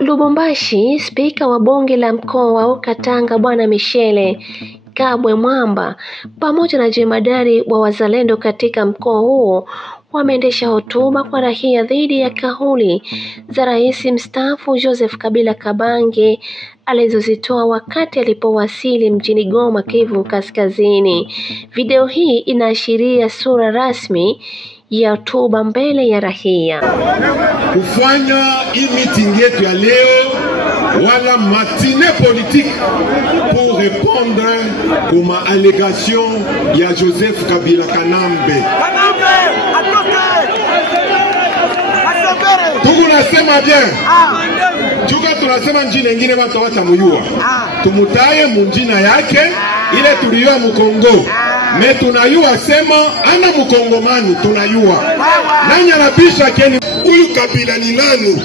Lubumbashi, spika wa bunge la mkoa wa Katanga Bwana Michele Kabwe Mwamba pamoja na jemadari wa wazalendo katika mkoa huo wameendesha hotuba kwa raia dhidi ya kauli za rais mstaafu Joseph Kabila Kabange alizozitoa wakati alipowasili mjini Goma, Kivu Kaskazini. Video hii inaashiria sura rasmi ya hotuba mbele ya raia. Kufanya hii meeting yetu ya leo wala matinée politique pour répondre kuma allégation ya Joseph Kabila Kanambe. Tunasema bien. Chuka tunasema njina nyingine watu watamuyua. Tumutaye munjina yake ile tuliyua Mkongo. Me tunayua sema ana Mkongomani tunayua. Nani anabisha keni huyu Kabila ni nani?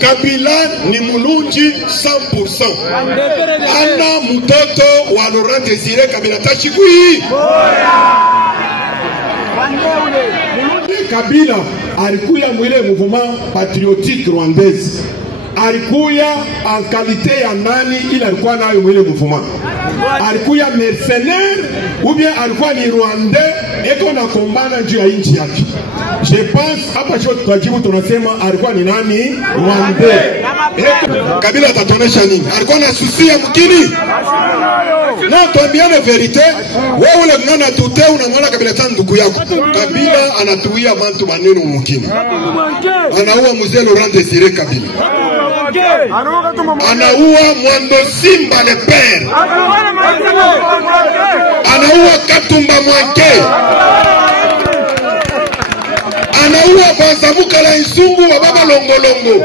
Kabila ni mulunji 100%. Ana mtoto wa Laurent Désiré Kabila Tachikui. Kabila alikuya mwile mouvement patriotique rwandaise. Alikuya en qualité ya nani ila alikuwa nayo mwile mouvement. Alikuya mercenaire ou bien alikuwa ni Rwandais eko na kombana juu ya nchi yake. Je pense hapa chote tunajibu tunasema alikuwa ni nani? Rwandais. Kabila atatonesha nini? Alikuwa na susi ya mkini? Na tuambiane verite, wewe ule mnana tute unamwona Kabila tano ndugu yako. Kabila anatuia bantu maneno mkini. Anaua mzee Laurent Désiré Kabila. Anaua Mwando Simba le père. Anaua Katumba Mwanke. Anaua Bazamuka la Isungu wa baba Longolongo.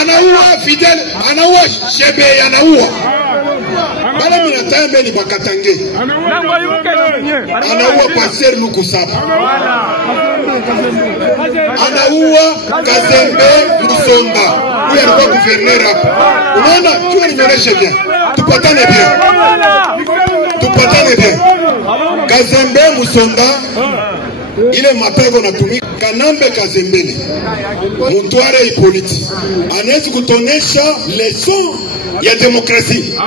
Anaua Fidel, anaua Shebe, anaua bala minatambe ni Bakatange. Anaua Passer Lukusaba. Anaua Kazembe Musonda. Huyu alikuwa gouverneur hapa. Unaona, tu nimereshe bien. Tupatane bien. Tupatane bien. Kazembe Musonda ile mapego natumika Kanambe Kazembele. Mutware Hippolyte. Anaweza kutonesha leçon ya demokrasia.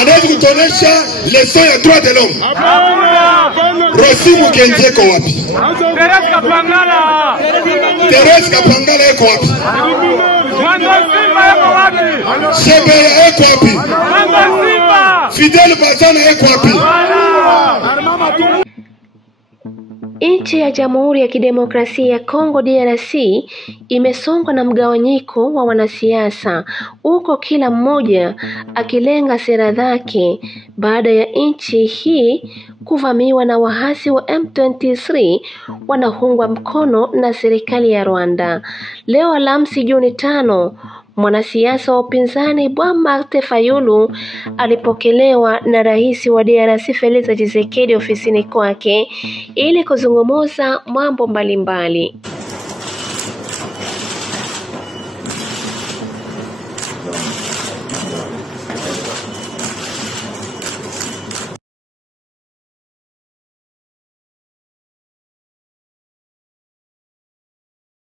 Anaweza kutonesha leçon ya droit de l'homme. Rosi Mukenzie ko wapi? Teres Kapangala eko wapi? Shebe eko wapi? Fidel Bazana eko wapi? Nchi ya Jamhuri ya Kidemokrasia ya Kongo DRC imesongwa na mgawanyiko wa wanasiasa, huko kila mmoja akilenga sera zake baada ya nchi hii kuvamiwa na wahasi wa M23 wanaoungwa mkono na serikali ya Rwanda. Leo Alhamisi Juni 5, mwanasiasa wa upinzani Bwana Martin Fayulu alipokelewa na rais wa DRC Felix Tshisekedi ofisini kwake ili kuzungumza mambo mbalimbali.